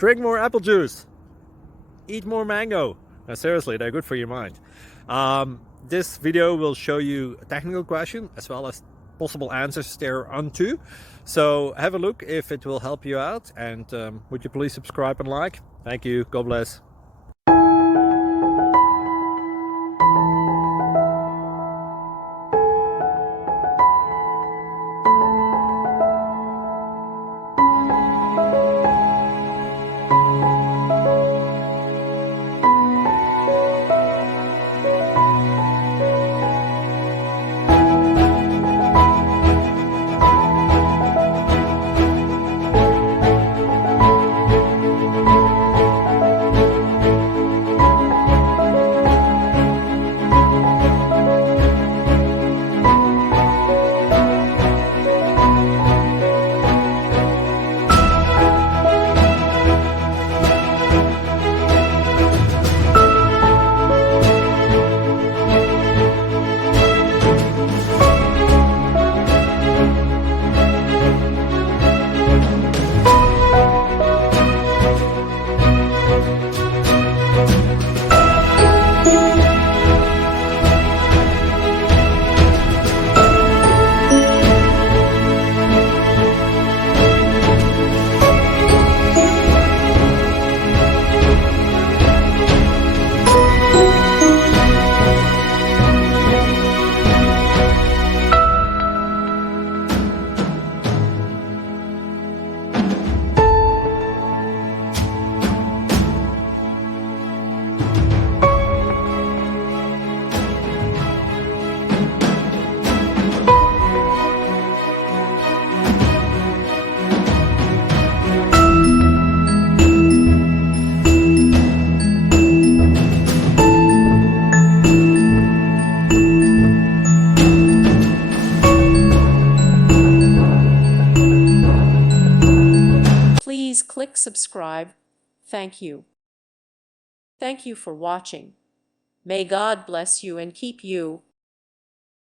Drink more apple juice. Eat more mango. Now, seriously, they're good for your mind. This video will show you a technical question as well as possible answers thereunto. So have a look if it will help you out, and would you please subscribe and like? Thank you. God bless. Please click subscribe. Thank you. Thank you for watching. May God bless you and keep you.